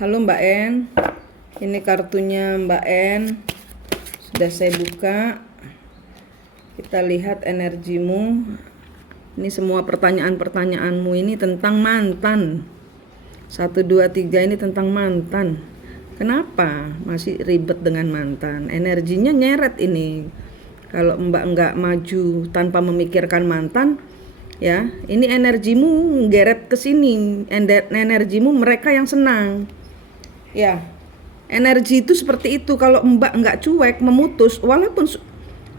Halo Mbak En, ini kartunya Mbak En. Sudah saya buka. Kita lihat energimu. Ini semua pertanyaan-pertanyaanmu ini tentang mantan. 1, 2, 3 ini tentang mantan. Kenapa masih ribet dengan mantan? Energinya nyeret ini. Kalau Mbak nggak maju tanpa memikirkan mantan, ya, ini energimu geret ke sini. Energimu mereka yang senang. Ya, energi itu seperti itu. Kalau Mbak nggak cuek, memutus,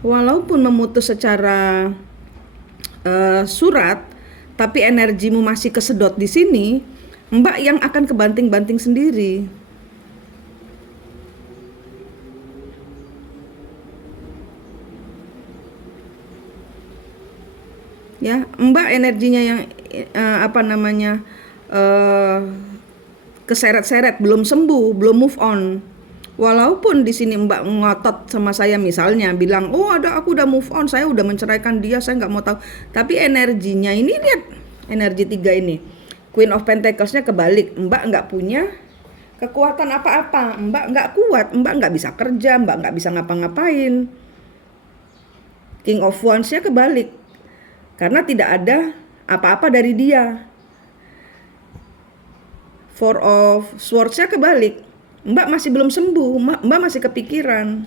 walaupun memutus secara surat, tapi energimu masih kesedot di sini, Mbak yang akan kebanting-banting sendiri. Ya, Mbak energinya yang eh, keseret-seret, belum sembuh, belum move on. Walaupun di sini Mbak ngotot sama saya misalnya bilang, oh aku udah move on, saya udah menceraikan dia, saya nggak mau tahu. Tapi energinya ini lihat, energi 3 ini, Queen of Pentacles-nya kebalik. Mbak nggak punya kekuatan apa-apa, Mbak nggak kuat, Mbak nggak bisa kerja, Mbak nggak bisa ngapa-ngapain. King of Wands-nya kebalik, karena tidak ada apa-apa dari dia. Four of Swords-nya kebalik. Mbak masih belum sembuh, Mbak masih kepikiran.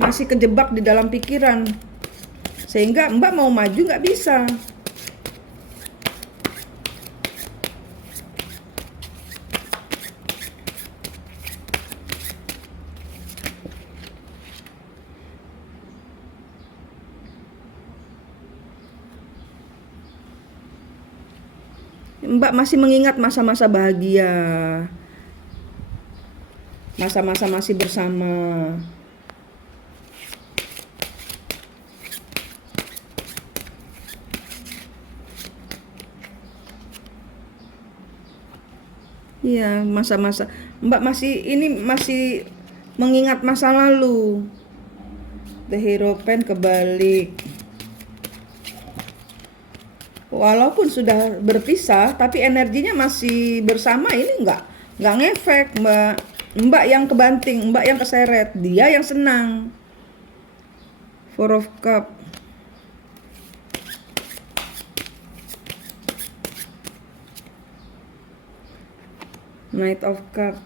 Masih kejebak di dalam pikiran. Sehingga Mbak mau maju nggak bisa. Mbak masih mengingat masa-masa bahagia. Masa-masa masih bersama. Iya, masa-masa Mbak masih mengingat masa lalu. The Hierophant kebalik. Walaupun sudah berpisah, tapi energinya masih bersama. Ini nggak ngefek, Mbak. Mbak yang kebanting, Mbak yang keseret, dia yang senang. Four of Cup. Knight of Cup.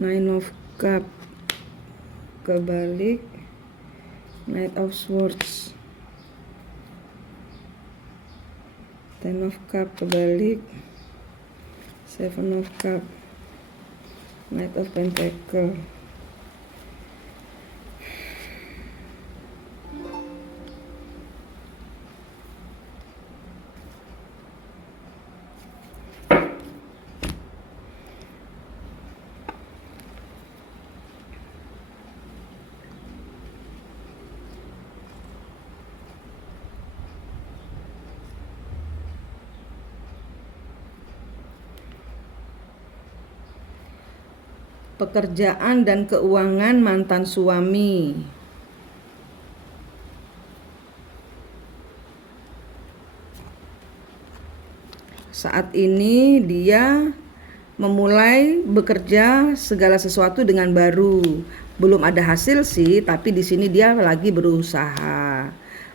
Nine of Cup kebalik. Knight of Swords. Ten of Cup kebalik. Seven of Cup. Knight of Pentacle. Pekerjaan dan keuangan mantan suami. Saat ini dia memulai bekerja segala sesuatu dengan baru. Belum ada hasil sih, tapi di sini dia lagi berusaha,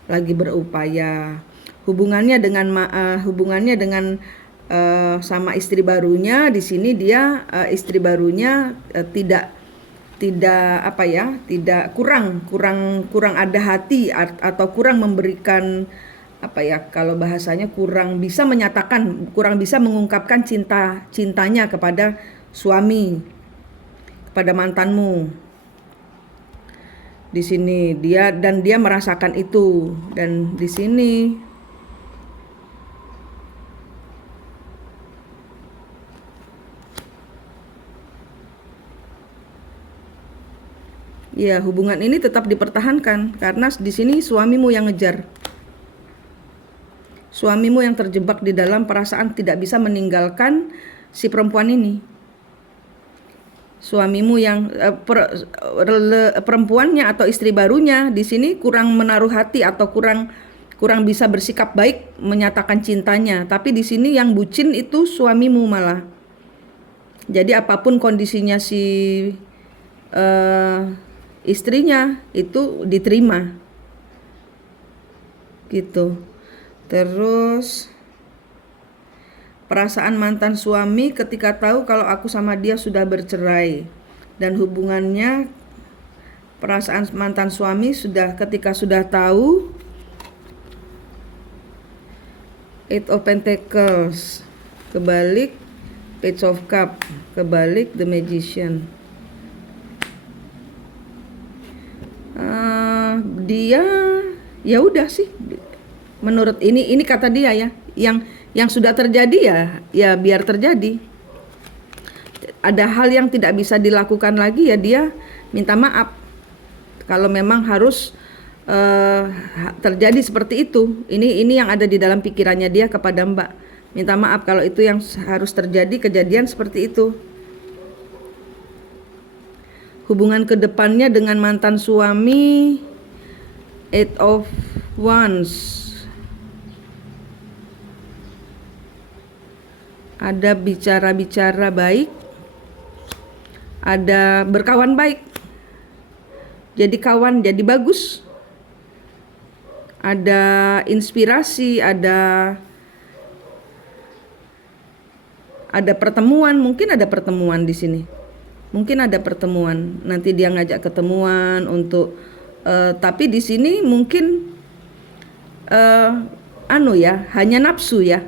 lagi berupaya. Hubungannya dengan sama istri barunya. Di sini dia istri barunya tidak kurang ada hati atau kurang memberikan kalau bahasanya kurang bisa mengungkapkan cintanya kepada suami, kepada mantanmu. Di sini dia merasakan itu, dan di sini ya, hubungan ini tetap dipertahankan karena di sini suamimu yang ngejar. Suamimu yang terjebak di dalam perasaan tidak bisa meninggalkan si perempuan ini. Suamimu yang perempuannya atau istri barunya di sini kurang menaruh hati atau kurang kurang bisa bersikap baik menyatakan cintanya. Tapi di sini yang bucin itu suamimu malah. Jadi apapun kondisinya si istrinya itu diterima gitu. Terus perasaan mantan suami ketika tahu kalau aku sama dia sudah bercerai, dan hubungannya perasaan mantan suami ketika sudah tahu. Eight of Pentacles kebalik, Page of Cup kebalik, The Magician. Dia ya udah sih, menurut ini kata dia ya, yang sudah terjadi ya biar terjadi. Ada hal yang tidak bisa dilakukan lagi ya dia minta maaf. Kalau memang harus terjadi seperti itu, ini yang ada di dalam pikirannya dia kepada Mbak. Minta maaf kalau itu yang harus terjadi, kejadian seperti itu. Hubungan kedepannya dengan mantan suami, Eight of Wands. Ada bicara-bicara baik, ada berkawan baik, jadi kawan, jadi bagus. Ada inspirasi, ada pertemuan, mungkin ada pertemuan di sini. Mungkin ada pertemuan, nanti dia ngajak ketemuan untuk tapi di sini mungkin hanya nafsu ya.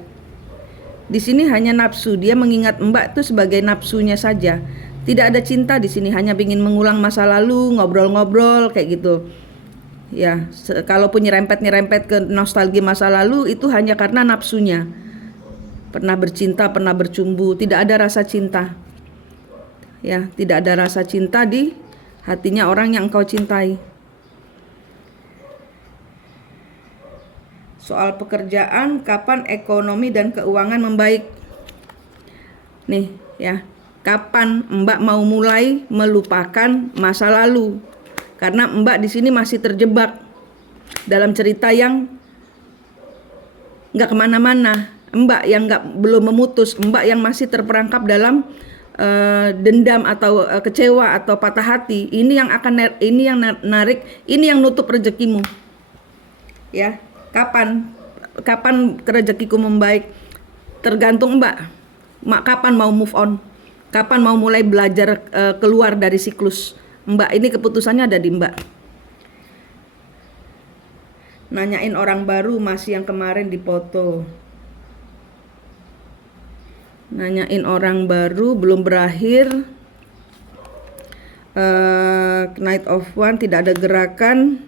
Di sini hanya nafsu, dia mengingat Mbak itu sebagai nafsunya saja. Tidak ada cinta di sini, hanya ingin mengulang masa lalu, ngobrol-ngobrol kayak gitu. Ya, kalaupun nyerempet ke nostalgia masa lalu itu hanya karena nafsunya. Pernah bercinta, pernah bercumbu, tidak ada rasa cinta. Ya, tidak ada rasa cinta di hatinya orang yang engkau cintai. Soal pekerjaan, kapan ekonomi dan keuangan membaik? Nih ya, kapan Mbak mau mulai melupakan masa lalu? Karena Mbak di sini masih terjebak dalam cerita yang nggak kemana-mana. Mbak yang belum memutus, Mbak yang masih terperangkap dalam dendam atau kecewa atau patah hati. Ini yang narik, ini yang nutup rezekimu. Ya, kapan rezekiku membaik? Tergantung Mbak. Kapan mau move on? Kapan mau mulai belajar keluar dari siklus? Mbak, ini keputusannya ada di Mbak. Nanyain orang baru, masih yang kemarin dipoto. Nanyain orang baru, belum berakhir. Knight of Wands, tidak ada gerakan.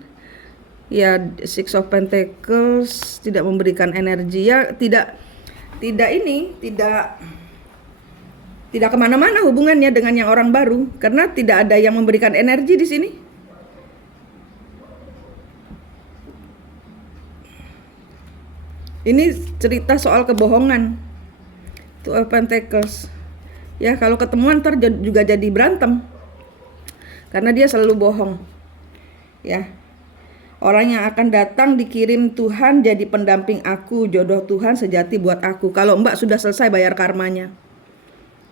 Ya, Six of Pentacles tidak memberikan energi ya, tidak kemana-mana hubungannya dengan yang orang baru, karena tidak ada yang memberikan energi di sini. Ini cerita soal kebohongan. Two of Pentacles. Ya, kalau ketemuan ntar juga jadi berantem, karena dia selalu bohong. Ya, orang yang akan datang dikirim Tuhan jadi pendamping aku, jodoh Tuhan sejati buat aku. Kalau Mbak sudah selesai bayar karmanya.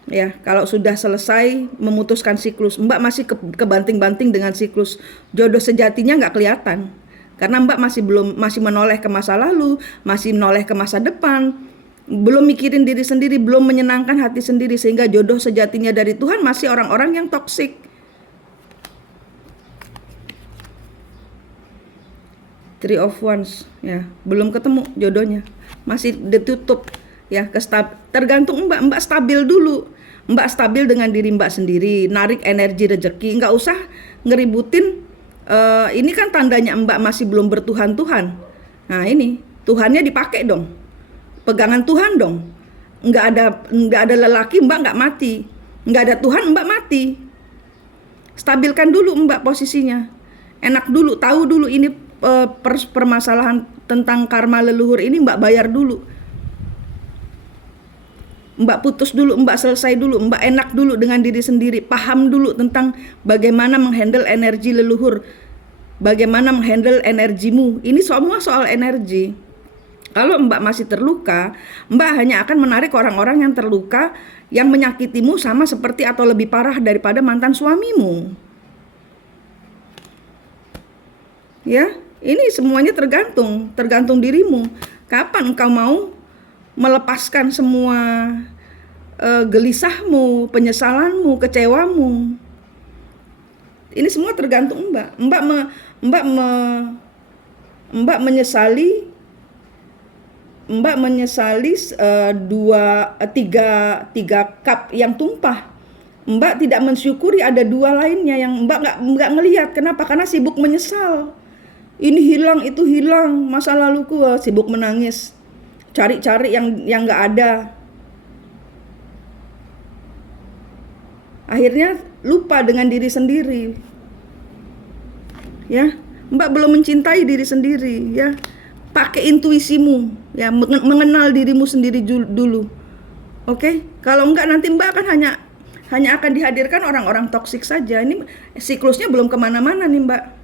Ya, kalau sudah selesai memutuskan siklus, Mbak masih kebanting-banting dengan siklus, jodoh sejatinya nggak kelihatan. Karena Mbak masih menoleh ke masa lalu, masih menoleh ke masa depan, belum mikirin diri sendiri, belum menyenangkan hati sendiri, sehingga jodoh sejatinya dari Tuhan masih orang-orang yang toksik. Three of Wands, ya, belum ketemu jodohnya, masih ditutup. Ya, tergantung Mbak stabil dulu. Mbak stabil dengan diri Mbak sendiri, narik energi rezeki, nggak usah ngeributin. Ini kan tandanya Mbak masih belum bertuhan-tuhan. Nah, ini Tuhannya dipakai dong, pegangan Tuhan dong. Nggak ada lelaki Mbak nggak mati, nggak ada Tuhan Mbak mati. Stabilkan dulu Mbak posisinya, enak dulu, tahu dulu ini permasalahan tentang karma leluhur ini Mbak bayar dulu. Mbak putus dulu, Mbak selesai dulu, Mbak enak dulu dengan diri sendiri, paham dulu tentang bagaimana menghandle energi leluhur. bagaimana menghandle energimu. Ini semua soal energi. Kalau Mbak masih terluka, Mbak hanya akan menarik orang-orang yang terluka, yang menyakitimu sama seperti atau lebih parah daripada mantan suamimu. Ya, ini semuanya tergantung dirimu. Kapan engkau mau melepaskan semua gelisahmu, penyesalanmu, kecewamu? Ini semua tergantung Mbak. Mbak menyesali tiga cup yang tumpah. Mbak tidak mensyukuri ada 2 lainnya yang Mbak nggak ngelihat. Kenapa? Karena sibuk menyesal. Ini hilang, itu hilang, masa laluku, sibuk menangis, cari-cari yang nggak ada. Akhirnya lupa dengan diri sendiri. Ya, Mbak belum mencintai diri sendiri, ya. Pakai intuisimu, ya, mengenal dirimu sendiri dulu. Oke? Kalau enggak nanti Mbak akan hanya akan dihadirkan orang-orang toksik saja. Ini siklusnya belum kemana-mana nih Mbak.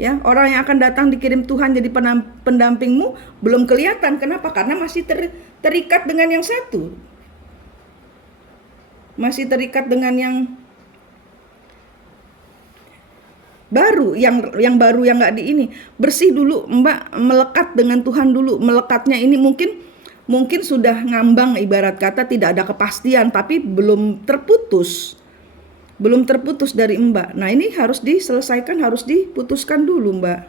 Ya, orang yang akan datang dikirim Tuhan jadi pendampingmu belum kelihatan. Kenapa? Karena masih terikat dengan yang satu. Masih terikat dengan yang baru, yang baru yang nggak ini. Bersih dulu Mbak, melekat dengan Tuhan dulu. Melekatnya ini mungkin sudah ngambang, ibarat kata tidak ada kepastian, tapi belum terputus dari Mbak. Nah, ini harus diselesaikan, harus diputuskan dulu Mbak.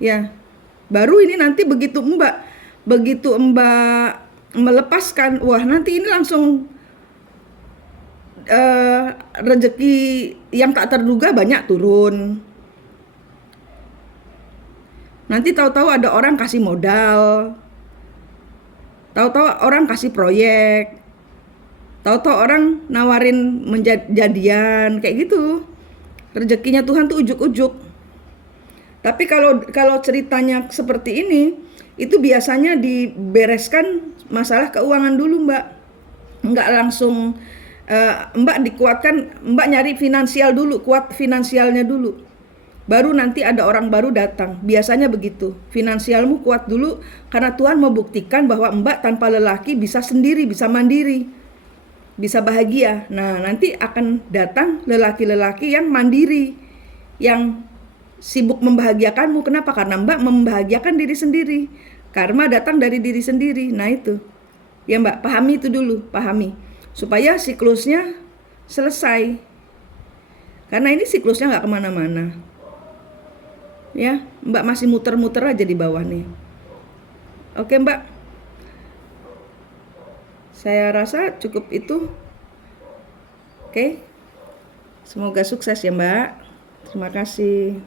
Ya, baru ini nanti begitu Mbak melepaskan, wah nanti ini langsung rezeki yang tak terduga banyak turun. Nanti tahu-tahu ada orang kasih modal, tahu-tahu orang kasih proyek, tahu-tahu orang nawarin jadian, kayak gitu. Rezekinya Tuhan tuh ujuk-ujuk. Tapi kalau ceritanya seperti ini, itu biasanya dibereskan masalah keuangan dulu Mbak. Enggak langsung Mbak dikuatkan, Mbak nyari finansial dulu, kuat finansialnya dulu. Baru nanti ada orang baru datang. Biasanya begitu. Finansialmu kuat dulu karena Tuhan mau buktikan bahwa Mbak tanpa lelaki bisa sendiri, bisa mandiri, bisa bahagia. Nah, nanti akan datang lelaki-lelaki yang mandiri, yang sibuk membahagiakanmu. Kenapa? Karena Mbak membahagiakan diri sendiri. Karma datang dari diri sendiri. Nah itu. Ya Mbak, pahami itu dulu, pahami. Supaya siklusnya selesai. Karena ini siklusnya nggak kemana-mana. Ya, Mbak masih muter-muter aja di bawah nih. Oke Mbak. Saya rasa cukup itu. Oke. Semoga sukses ya Mbak. Terima kasih.